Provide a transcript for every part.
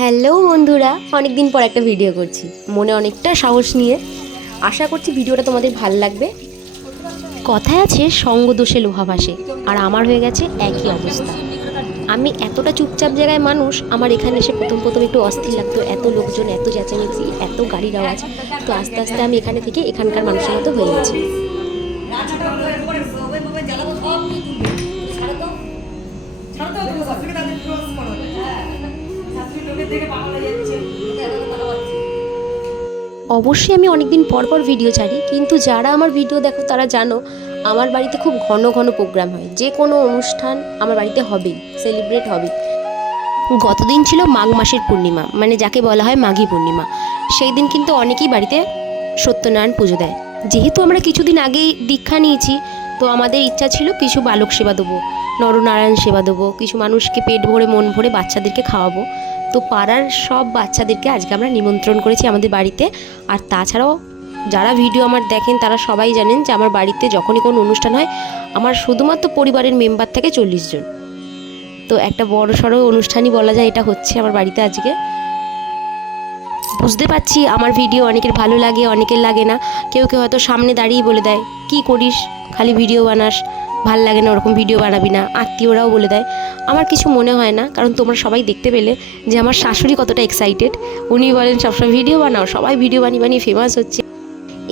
Hello বন্ধুরা, অনেকদিন পর একটা ভিডিও করছি, মনে অনেকটা সাহস নিয়ে। আশা করছি ভিডিওটা তোমাদের ভাল লাগবে। কথায় আছে সঙ্গ দোষে লোহা ভাসে, আর আমার হয়ে গেছে একই অবস্থা। আমি এতটা চুপচাপ জায়গায় মানুষ, আমার এখানে এসে প্রথম প্রথম একটু অস্থির লাগতো, এত লোকজন, এত চেঁচামেচি, এত গাড়ির আওয়াজ। তো আস্তে আস্তে আমি এখানে থেকে এখানকার মানুষের মতো হয়ে গেছি। অবশ্যই আমি অনেকদিন পর পর ভিডিও ছাড়ি, কিন্তু যারা আমার ভিডিও দেখো তারা জানো আমার বাড়িতে খুব ঘন ঘন প্রোগ্রাম হয়। যে কোনো অনুষ্ঠান আমার বাড়িতে হবেই, সেলিব্রেট হবেই। গতদিন ছিল মাঘ মাসের পূর্ণিমা, মানে যাকে বলা হয় মাঘী পূর্ণিমা। সেই দিন কিন্তু অনেকেই বাড়িতে সত্যনারায়ণ পুজো দেয়। যেহেতু আমরা কিছুদিন আগেই দীক্ষা নিয়েছি, তো আমাদের ইচ্ছা ছিল কিছু বালক সেবা দেবো, নরনারায়ণ সেবা দেবো, কিছু মানুষকে পেট ভরে মন ভরে বাচ্চাদেরকে খাওয়াবো। তো পাড়ার সব বাচ্চাদেরকে আজকে আমরা নিমন্ত্রণ করেছি আমাদের বাড়িতে। আর তাছাড়াও যারা ভিডিও আমার দেখেন তারা সবাই জানেন যে আমার বাড়িতে যখনই কোনো অনুষ্ঠান হয়, আমার শুধুমাত্র পরিবারের মেম্বার থেকে 40 জন। তো একটা বড় সড়ো অনুষ্ঠানই বলা যায় এটা হচ্ছে আমার বাড়িতে আজকে। বুঝতে পারছি আমার ভিডিও অনেকের ভালো লাগে, অনেকের লাগে না। কেউ কেউ হয়তো সামনে দাঁড়িয়ে বলে দেয়, কি করিস, খালি ভিডিও বানাস, ভাল লাগে না, ওরকম ভিডিও বানাবি না। আত্মীয়রাও বলে দেয়। আমার কিছু মনে হয় না, কারণ তোমরা সবাই দেখতে পেলে যে আমার শাশুড়ি কতটা এক্সাইটেড। উনি বলেন সবসময় ভিডিও বানাও, সবাই ভিডিও বানিয়ে বানিয়ে ফেমাস হচ্ছে।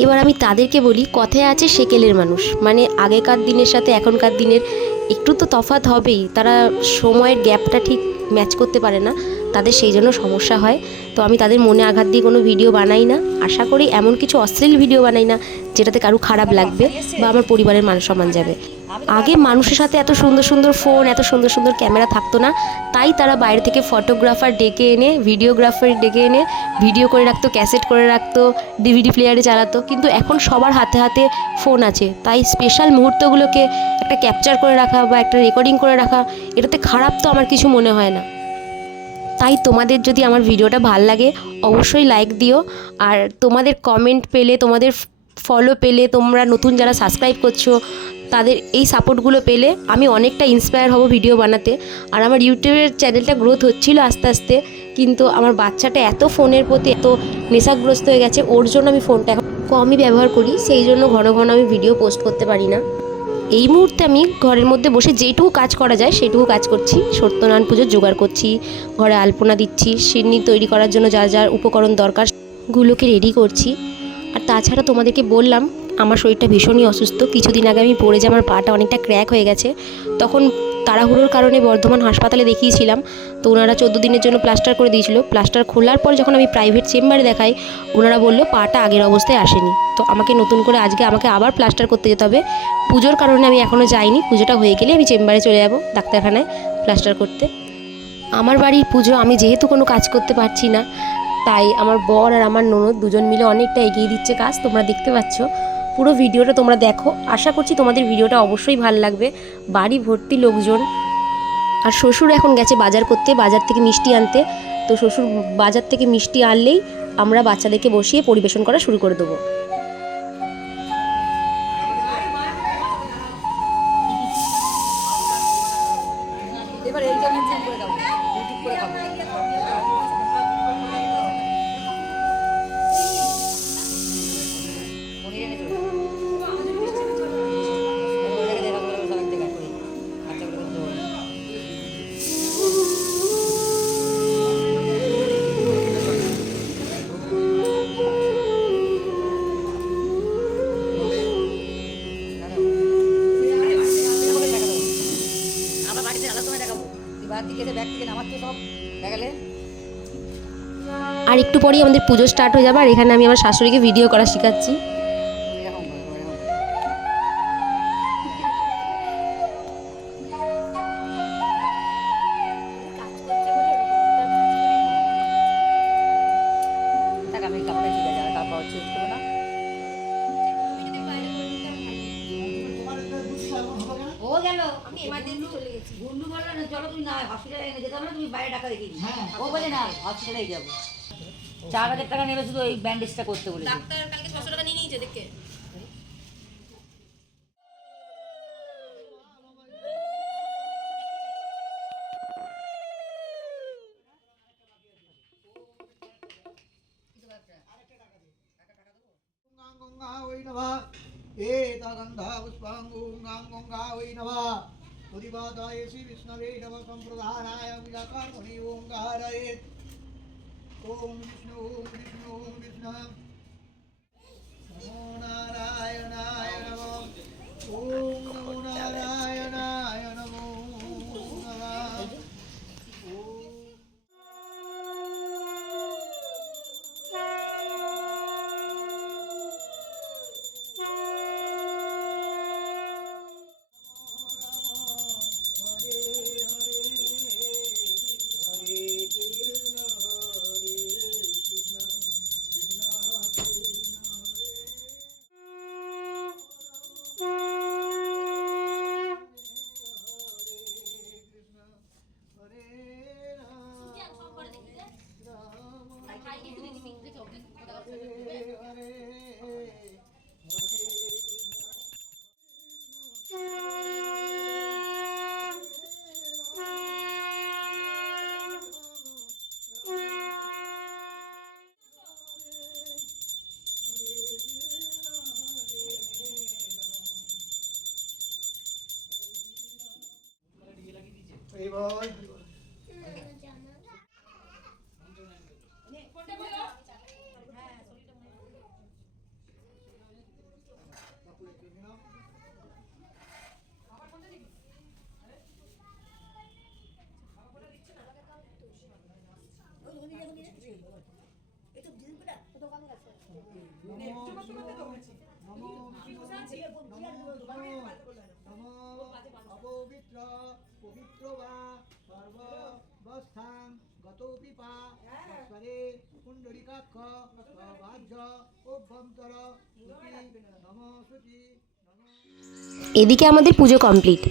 এবার আমি তাদেরকে বলি, কথায় আছে সেকেলের মানুষ, মানে আগেকার দিনের সাথে এখনকার দিনের একটু তো তফাৎ হবেই। তারা সময়ের গ্যাপটা ঠিক ম্যাচ করতে পারে না, তাদের সেই জন্য সমস্যা হয়। তো আমি তাদের মনে আঘাত দিয়ে কোনো ভিডিও বানাই না। আশা করি এমন কিছু অশ্লীল ভিডিও বানাই না যেটাতে কারো খারাপ লাগবে বা আমার পরিবারের মান সম্মান যাবে। আগে মানুষের সাথে এত সুন্দর সুন্দর ফোন, এত সুন্দর সুন্দর ক্যামেরা থাকতো না, তাই তারা বাইরে থেকে ফটোগ্রাফার ডেকে এনে, ভিডিওগ্রাফার ডেকে এনে ভিডিও করে রাখতো, ক্যাসেট করে রাখতো, ডিভিডি প্লেয়ারে চালাতো। কিন্তু এখন সবার হাতে হাতে ফোন আছে, তাই স্পেশাল মুহূর্তগুলোকে একটা ক্যাপচার করে রাখা বা একটা রেকর্ডিং করে রাখা, এটাতে খারাপ তো আমার কিছু মনে হয় না। তাই তোমাদের যদি আমার ভিডিওটা ভাল লাগে অবশ্যই লাইক দিও। আর তোমাদের কমেন্ট পেলে, তোমাদের ফলো পেলে, তোমরা নতুন যারা সাবস্ক্রাইব করছো তাদের এই সাপোর্টগুলো পেলে আমি অনেকটা ইন্সপায়ার হব ভিডিও বানাতে। আর আমার ইউটিউবের চ্যানেলটা গ্রোথ হচ্ছিল আস্তে আস্তে, কিন্তু আমার বাচ্চাটা এত ফোনের প্রতি এত নেশাগ্রস্ত হয়ে গেছে, ওর জন্য আমি ফোনটা এখন কমই ব্যবহার করি। সেই জন্য ঘন ঘন আমি ভিডিও পোস্ট করতে পারি না। এই মুহূর্তে আমি ঘরের মধ্যে বসে যেটুকু কাজ করা যায় সেটুকু কাজ করছি। সত্যনারায়ণ পুজোর জোগাড় করছি, ঘরে আলপনা দিচ্ছি, সিন্নি তৈরি করার জন্য যা যা উপকরণ দরকার গুলোকে রেডি করছি। আর তাছাড়া তোমাদেরকে বললাম আমার শরীরটা ভীষণই অসুস্থ। কিছুদিন আগে আমি পড়ে যে আমার পাটা অনেকটা ক্র্যাক হয়ে গেছে, তখন তাড়াহুড়োর কারণে বর্ধমান হাসপাতালে দেখিয়েছিলাম। তো ওনারা 14 দিনের জন্য প্লাস্টার করে দিয়েছিল। প্লাস্টার খোলার পর যখন আমি প্রাইভেট চেম্বারে দেখাই, ওনারা বললো পাটা আগের অবস্থায় আসেনি। তো আমাকে নতুন করে আজকে আমাকে আবার প্লাস্টার করতে যেতে হবে। পুজোর কারণে আমি এখনও যাইনি, পুজোটা হয়ে গেলে আমি চেম্বারে চলে যাব ডাক্তারখানায় প্লাস্টার করতে। আমার বাড়ির পুজো আমি যেহেতু কোনো কাজ করতে পারছি না, তাই আমার বর আর আমার ননদ দুজন মিলে অনেকটা এগিয়ে দিচ্ছে কাজ, তোমরা দেখতে পাচ্ছ। পুরো ভিডিওটা তোমরা দেখো, আশা করছি তোমাদের ভিডিওটা অবশ্যই ভালো লাগবে। বাড়ি ভর্তি লোকজন। আর শ্বশুর এখন গেছে বাজার করতে, বাজার থেকে মিষ্টি আনতে। তো শ্বশুর বাজার থেকে মিষ্টি আনলেই আমরা বাচ্চাদেরকে বসিয়ে পরিবেশন করা শুরু করে দেবো। এবার এইটা মিক্সিং করে দাও, ঠিক করে খাবো। আর একটু পরেই আমাদের পুজো স্টার্ট হয়ে যাবে। আর এখানে আমি আমার শাশুড়িকে ভিডিও করা শেখাচ্ছি। ও গেল, আমি এমার্জেন্সি চলে গেছি। গুন্ডু বললো না চলো তুমি না হসপিটালে এনে যেতে হবে না, তুমি বাইরে টাকা রেখে দিই। ও বলে না হসপিটালেই যাবো। 4,000 টাকা নেবে শুধু ওই ব্যান্ডেজটা করতে বলেছে। ডাক্তার কালকে 600 টাকা নিয়ে নিয়েছে দেখে। गंगावै नमः एतगन्धा पुष्पाङ्गुं गंगावै नमः उदिपादाय श्री विष्णवे नमः संप्रदानाय विलाकर्मणि ओंकाराय ओम विष्णु विष्णु नमो नारायणाय नमः ओम नमो नारायणाय नमो नमः अपवित्र पवित्र वा सर्वस्थान गतोपि पा स्वरे पुंडरीकाक्ष भाज्य অভ্যন্তর নমঃ শুচি। এদিকে আমাদের পুজো কমপ্লিট।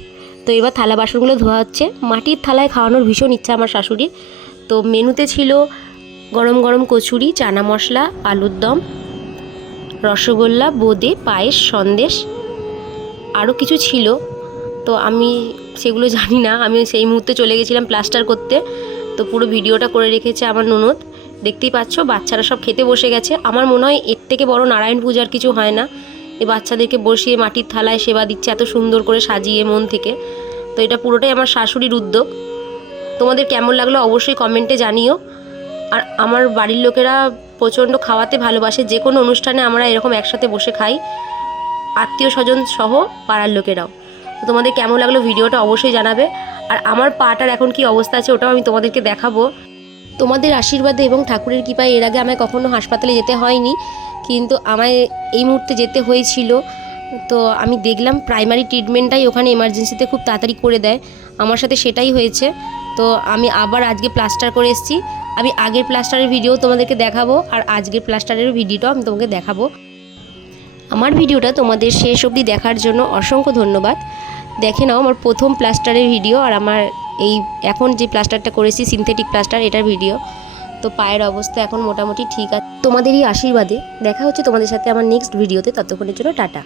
তো এবার থালা বাসনগুলো ধোয়া হচ্ছে। মাটির থালায় খাওয়ানোর ভীষণ ইচ্ছা আমার শাশুড়ির। তো মেনুতে ছিল গরম গরম কচুরি, চানা মশলা, আলুর দম, রসগোল্লা, বোঁদে, পায়েস, সন্দেশ, আরও কিছু ছিল। তো আমি সেগুলো জানি না, আমি সেই মুহূর্তে চলে গেছিলাম প্লাস্টার করতে। তো পুরো ভিডিওটা করে রেখেছে আমার ননদ। দেখতেই পাচ্ছ বাচ্চারা সব খেতে বসে গেছে। আমার মনে হয় এর থেকে বড় নারায়ণ পূজার কিছু হয় না। এই বাচ্চাদেরকে বসিয়ে মাটির থালায় সেবা দিচ্ছে এত সুন্দর করে সাজিয়ে মন থেকে। তো এটা পুরোটাই আমার শাশুড়ির উদ্যোগ। তোমাদের কেমন লাগলো অবশ্যই কমেন্টে জানিও। আর আমার বাড়ির লোকেরা প্রচণ্ড খাওয়াতে ভালোবাসে। যে কোনো অনুষ্ঠানে আমরা এরকম একসাথে বসে খাই, আত্মীয় স্বজন সহ পাড়ার লোকেরাও। তো তোমাদের কেমন লাগলো ভিডিওটা অবশ্যই জানাবে। আর আমার পাটার এখন কি অবস্থা আছে ওটাও আমি তোমাদেরকে দেখাবো। তোমাদের আশীর্বাদে এবং ঠাকুরের কৃপায় এর আগে আমায় কখনো হাসপাতালে যেতে হয়নি, কিন্তু আমায় এই মুহূর্তে যেতে হয়েছিল। তো আমি দেখলাম প্রাইমারি ট্রিটমেন্টটাই ওখানে এমার্জেন্সিতে খুব তাড়াতাড়ি করে দেয়। আমার সাথে সেটাই হয়েছে। তো আমি আবার আজকে প্লাস্টার করে এসেছি। আমি আগের প্লাস্টারের ভিডিও তোমাদেরকে দেখাবো, আর আজকের প্লাস্টারের ভিডিওটাও আমি তোমাকে দেখাবো। আমার ভিডিওটা তোমাদের শেষ অবধি দেখার জন্য অসংখ্য ধন্যবাদ। দেখে নাও আমার প্রথম প্লাস্টারের ভিডিও, আর আমার এই এখন যে প্লাস্টারটা করেছি সিনথেটিক প্লাস্টার, এটার ভিডিও। তো পায়ের অবস্থা এখন মোটামুটি ঠিক আছে। তোমাদেরই আশীর্বাদে দেখা হচ্ছে তোমাদের সাথে আমার নেক্সট ভিডিওতে। ততক্ষণের জন্য টাটা।